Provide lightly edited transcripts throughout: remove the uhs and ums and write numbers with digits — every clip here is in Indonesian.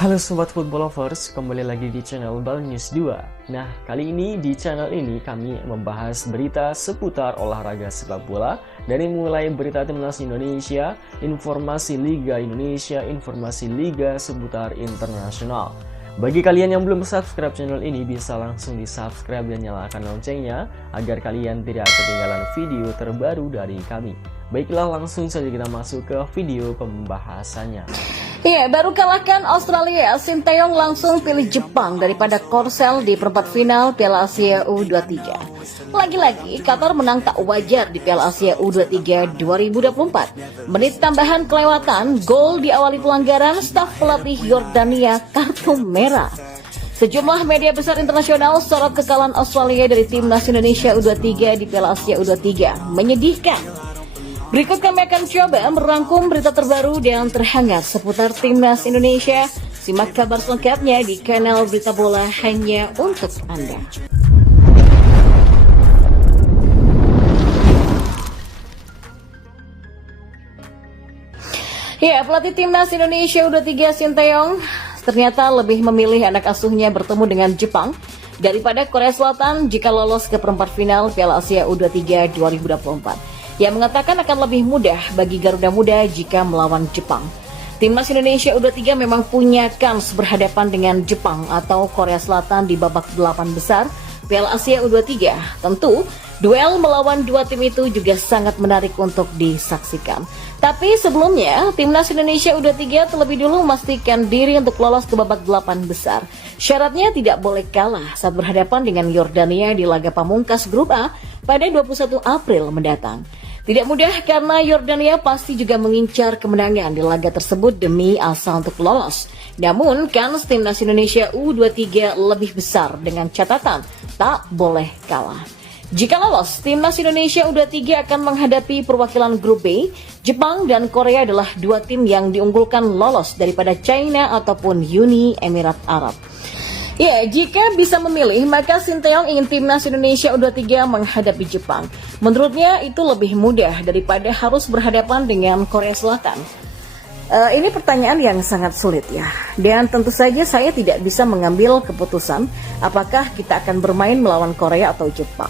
Halo Sobat Football Lovers, kembali lagi di channel Bal News 2. Nah, kali ini di channel ini kami membahas berita seputar olahraga sepak bola. Dari mulai berita timnas Indonesia, informasi Liga Indonesia, informasi Liga seputar internasional. Bagi kalian yang belum subscribe channel ini, bisa langsung di subscribe dan nyalakan loncengnya agar kalian tidak ketinggalan video terbaru dari kami. Baiklah, langsung saja kita masuk ke video pembahasannya. Iya, baru kalahkan Australia, Sinteyong langsung pilih Jepang daripada Korsel di perempat final Piala Asia U23. Lagi-lagi, Qatar menang tak wajar di Piala Asia U23 2024. Menit tambahan kelewatan, gol diawali pelanggaran, staf pelatih Yordania kartu merah. Sejumlah media besar internasional sorot kekalahan Australia dari timnas Indonesia U23 di Piala Asia U23. Menyedihkan. Berikut kami akan coba merangkum berita terbaru dan terhangat seputar timnas Indonesia. Simak kabar selengkapnya di kanal Berita Bola hanya untuk Anda. Ya, pelatih timnas Indonesia U23 Sinteyong ternyata lebih memilih anak asuhnya bertemu dengan Jepang daripada Korea Selatan jika lolos ke perempat final Piala Asia U23 2024. Yang mengatakan akan lebih mudah bagi Garuda Muda jika melawan Jepang. Timnas Indonesia U23 memang punya kans berhadapan dengan Jepang atau Korea Selatan di babak 8 besar Piala Asia U23. Tentu, duel melawan dua tim itu juga sangat menarik untuk disaksikan. Tapi sebelumnya, Timnas Indonesia U23 terlebih dulu memastikan diri untuk lolos ke babak 8 besar. Syaratnya tidak boleh kalah saat berhadapan dengan Yordania di laga pamungkas Grup A pada 21 April mendatang. Tidak mudah karena Yordania pasti juga mengincar kemenangan di laga tersebut demi asa untuk lolos. Namun kans timnas Indonesia U23 lebih besar dengan catatan tak boleh kalah. Jika lolos, timnas Indonesia U23 akan menghadapi perwakilan grup B. Jepang dan Korea adalah dua tim yang diunggulkan lolos daripada China ataupun Uni Emirat Arab. Ya, jika bisa memilih, maka Sinteyong ingin timnas Indonesia U23 menghadapi Jepang. Menurutnya itu lebih mudah daripada harus berhadapan dengan Korea Selatan. Ini pertanyaan yang sangat sulit ya. Dan tentu saja saya tidak bisa mengambil keputusan apakah kita akan bermain melawan Korea atau Jepang.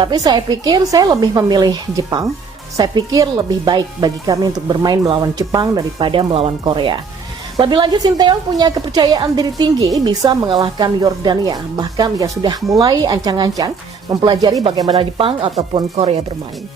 Tapi saya pikir saya lebih memilih Jepang. Saya pikir lebih baik bagi kami untuk bermain melawan Jepang daripada melawan Korea. Lebih lanjut, Sinteyong punya kepercayaan diri tinggi bisa mengalahkan Yordania. Bahkan dia sudah mulai ancang-ancang mempelajari bagaimana Jepang ataupun Korea bermain.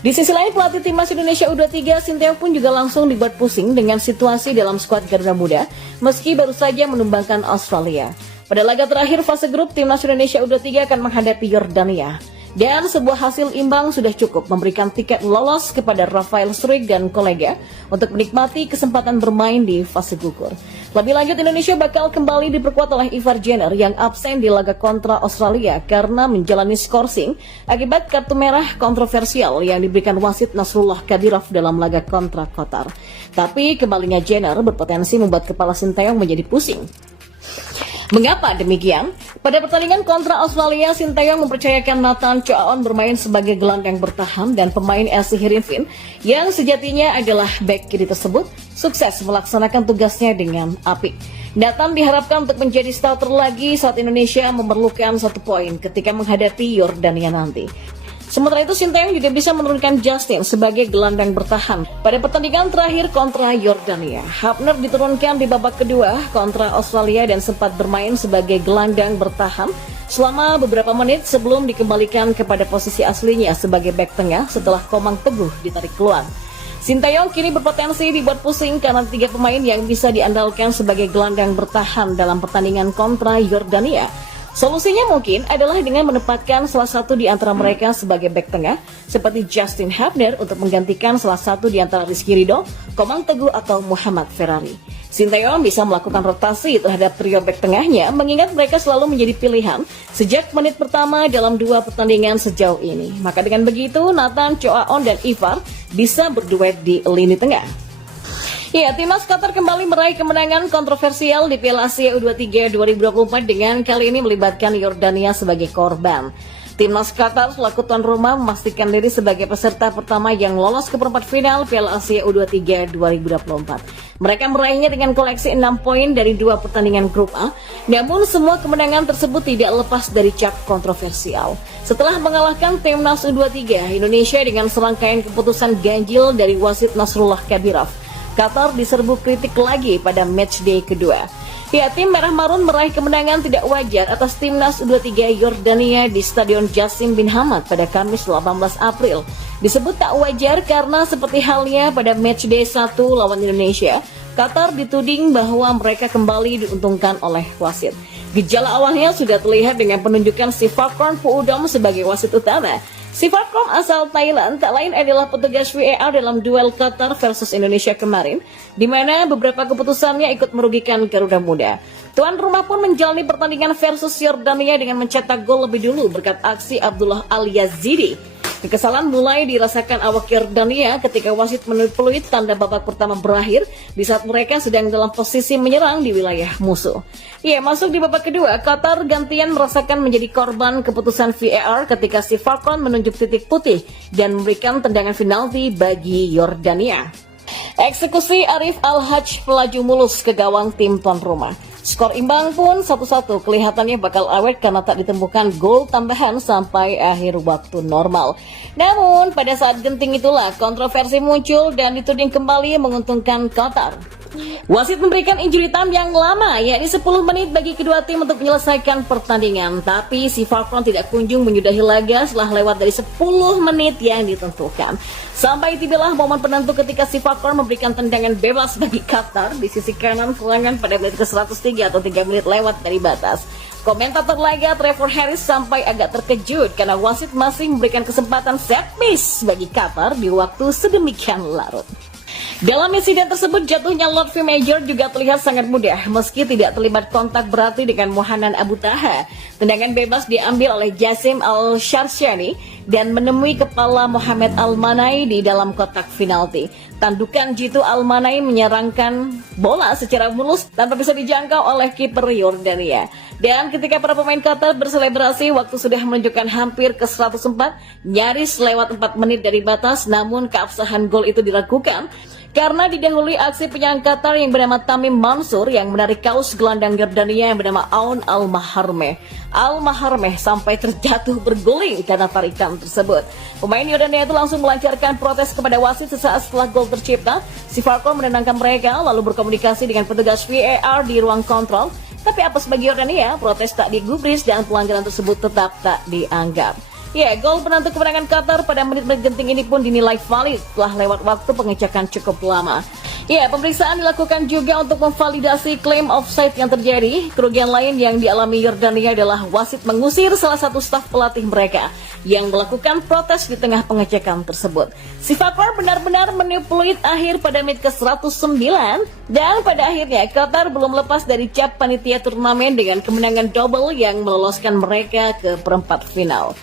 Di sisi lain, pelatih timnas Indonesia U23 Sinteyong pun juga langsung dibuat pusing dengan situasi dalam skuad Garuda Muda meski baru saja menumbangkan Australia. Pada laga terakhir fase grup, timnas Indonesia U23 akan menghadapi Yordania. Dan sebuah hasil imbang sudah cukup memberikan tiket lolos kepada Rafael Struijk dan kolega untuk menikmati kesempatan bermain di fase gugur. Lebih lanjut, Indonesia bakal kembali diperkuat oleh Ivar Jenner yang absen di laga kontra Australia karena menjalani skorsing akibat kartu merah kontroversial yang diberikan wasit Nasrullah Kadirov dalam laga kontra Qatar. Tapi kembalinya Jenner berpotensi membuat kepala Sinteyong menjadi pusing. Mengapa demikian? Pada pertandingan kontra Australia, Sinteyong mempercayakan Nathan Choaon bermain sebagai gelandang bertahan dan pemain LC Heerenveen yang sejatinya adalah bek kiri tersebut sukses melaksanakan tugasnya dengan apik. Nathan diharapkan untuk menjadi starter lagi saat Indonesia memerlukan 1 poin ketika menghadapi Yordania nanti. Sementara itu, Sinteyong juga bisa menurunkan Justin sebagai gelandang bertahan pada pertandingan terakhir kontra Yordania. Hafner diturunkan di babak kedua kontra Australia dan sempat bermain sebagai gelandang bertahan selama beberapa menit sebelum dikembalikan kepada posisi aslinya sebagai bek tengah setelah Komang Teguh ditarik keluar. Sinteyong kini berpotensi dibuat pusing karena 3 pemain yang bisa diandalkan sebagai gelandang bertahan dalam pertandingan kontra Yordania. Solusinya mungkin adalah dengan menempatkan salah satu di antara mereka sebagai bek tengah seperti Justin Hafner untuk menggantikan salah satu di antara Rizky Ridho, Komang Teguh atau Muhammad Ferrari. Sinteyong bisa melakukan rotasi terhadap trio bek tengahnya mengingat mereka selalu menjadi pilihan sejak menit pertama dalam 2 pertandingan sejauh ini. Maka dengan begitu Nathan Choaon dan Ivar bisa berduet di lini tengah. Ya, timnas Qatar kembali meraih kemenangan kontroversial di Piala Asia U23 2024 dengan kali ini melibatkan Yordania sebagai korban. Timnas Qatar selaku tuan rumah memastikan diri sebagai peserta pertama yang lolos ke perempat final Piala Asia U23 2024. Mereka meraihnya dengan koleksi 6 poin dari 2 pertandingan grup A. Namun semua kemenangan tersebut tidak lepas dari cap kontroversial. Setelah mengalahkan Timnas U23 Indonesia dengan serangkaian keputusan ganjil dari wasit Nasrullah Kabirov, Qatar diserbu kritik lagi pada matchday kedua. Ya, tim Merah Marun meraih kemenangan tidak wajar atas Timnas U23 Yordania di Stadion Jassim bin Hamad pada Kamis 18 April. Disebut tak wajar karena seperti halnya pada matchday 1 lawan Indonesia, Qatar dituding bahwa mereka kembali diuntungkan oleh wasit. Gejala awalnya sudah terlihat dengan penunjukan si Fakron Puudom sebagai wasit utama. Si Fakron asal Thailand tak lain adalah petugas VAR dalam duel Qatar versus Indonesia kemarin, di mana beberapa keputusannya ikut merugikan Garuda Muda. Tuan rumah pun menjalani pertandingan versus Yordania dengan mencetak gol lebih dulu berkat aksi Abdullah Al-Yazidi. Kekesalan mulai dirasakan awak Yordania ketika wasit menipulit tanda babak pertama berakhir di saat mereka sedang dalam posisi menyerang di wilayah musuh. Ya, masuk di babak kedua, Qatar gantian merasakan menjadi korban keputusan VAR ketika si Falcon menunjuk titik putih dan memberikan tendangan penalti bagi Yordania. Eksekusi Arif Al-Hajj melaju mulus ke gawang tim tuan rumah. Skor imbang pun 1-1 kelihatannya bakal awet karena tak ditemukan gol tambahan sampai akhir waktu normal. Namun pada saat genting itulah kontroversi muncul dan dituding kembali menguntungkan Qatar. Wasit memberikan injury time yang lama, yakni 10 menit bagi kedua tim untuk menyelesaikan pertandingan. Tapi si Falcon tidak kunjung menyudahi laga setelah lewat dari 10 menit yang ditentukan. Sampai tibalah momen penentu ketika si Falcon memberikan tendangan bebas bagi Qatar di sisi kanan serangan pada menit ke-103 atau 3 menit lewat dari batas. Komentator laga Trevor Harris sampai agak terkejut karena wasit masih memberikan kesempatan set piece bagi Qatar di waktu sedemikian larut. Dalam insiden tersebut jatuhnya Lotfi Major juga terlihat sangat mudah meski tidak terlibat kontak berarti dengan Mohanan Abu Taha. Tendangan bebas diambil oleh Jassim Al-Sharshani dan menemui kepala Mohamed Al-Manai di dalam kotak penalti. Tandukan jitu Al-Manai menyerangkan bola secara mulus tanpa bisa dijangkau oleh kiper Yordania. Dan ketika para pemain Qatar berselebrasi waktu sudah menunjukkan hampir ke 104, nyaris lewat 4 menit dari batas, namun keabsahan gol itu diragukan karena didahului aksi penyerang Qatar yang bernama Tamim Mansur yang menarik kaos gelandang Yordania yang bernama Aoun Al-Maharmeh. Al-Maharmeh sampai terjatuh berguling karena tarikan tersebut. Pemain Yordania itu langsung melancarkan protes kepada wasit sesaat setelah gol tercipta. Si Falcon menenangkan mereka lalu berkomunikasi dengan petugas VAR di ruang kontrol. Tapi apes bagi Yordania, protes tak digubris dan pelanggaran tersebut tetap tak dianggap. Ya, gol penentu kemenangan Qatar pada menit-menit genting ini pun dinilai valid setelah lewat waktu pengecekan cukup lama. Ya, pemeriksaan dilakukan juga untuk memvalidasi klaim offside yang terjadi. Kerugian lain yang dialami Yordania adalah wasit mengusir salah satu staf pelatih mereka yang melakukan protes di tengah pengecekan tersebut. Si Fakor benar-benar menipulit akhir pada menit ke-109 dan pada akhirnya Qatar belum lepas dari cap panitia turnamen dengan kemenangan double yang meloloskan mereka ke perempat final.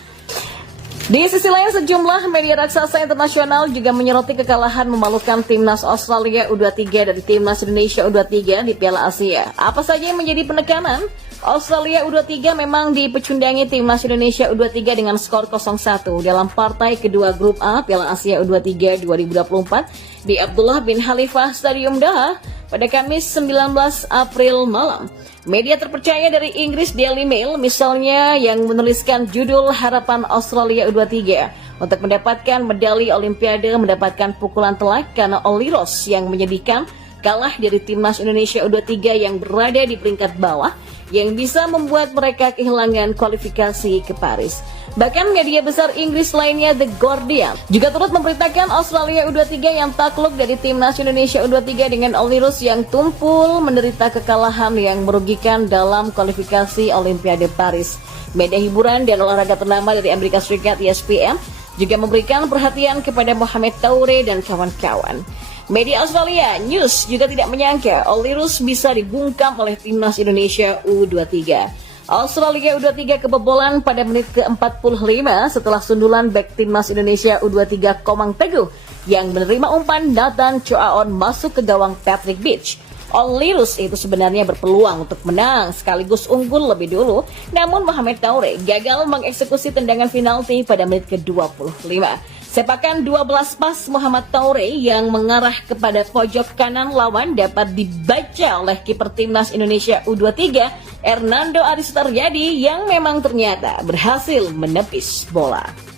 Di sisi lain, sejumlah media raksasa internasional juga menyoroti kekalahan memalukan timnas Australia U23 dari timnas Indonesia U23 di Piala Asia. Apa saja yang menjadi penekanan? Australia U23 memang dipecundangi timnas Indonesia U23 dengan skor 0-1 dalam partai kedua grup A Piala Asia U23 2024 di Abdullah bin Khalifah Stadium Doha pada Kamis 19 April malam. Media terpercaya dari Inggris Daily Mail misalnya yang menuliskan judul harapan Australia U23 untuk mendapatkan medali Olimpiade mendapatkan pukulan telak karena Oliros yang menyedihkan kalah dari timnas Indonesia U23 yang berada di peringkat bawah yang bisa membuat mereka kehilangan kualifikasi ke Paris. Bahkan media besar Inggris lainnya The Guardian juga turut memberitakan Australia U23 yang takluk dari timnas Indonesia U23 dengan Olirus yang tumpul menderita kekalahan yang merugikan dalam kualifikasi Olimpiade Paris. Media hiburan dan olahraga ternama dari Amerika Serikat ESPN juga memberikan perhatian kepada Mohamed Toure dan kawan-kawan. Media Australia News juga tidak menyangka Olirus bisa dibungkam oleh timnas Indonesia U23. Australia U23 kebobolan pada menit ke-45 setelah sundulan bek timnas Indonesia U23 Komang Teguh yang menerima umpan Nathan Choaon masuk ke gawang Patrick Beach. Olirus itu sebenarnya berpeluang untuk menang sekaligus unggul lebih dulu, namun Mohamed Toure gagal mengeksekusi tendangan penalti pada menit ke-25. Sepakan 12 pas Mohamed Toure yang mengarah kepada pojok kanan lawan dapat dibaca oleh kiper timnas Indonesia U23 Hernando Aris Sutaryadi yang memang ternyata berhasil menepis bola.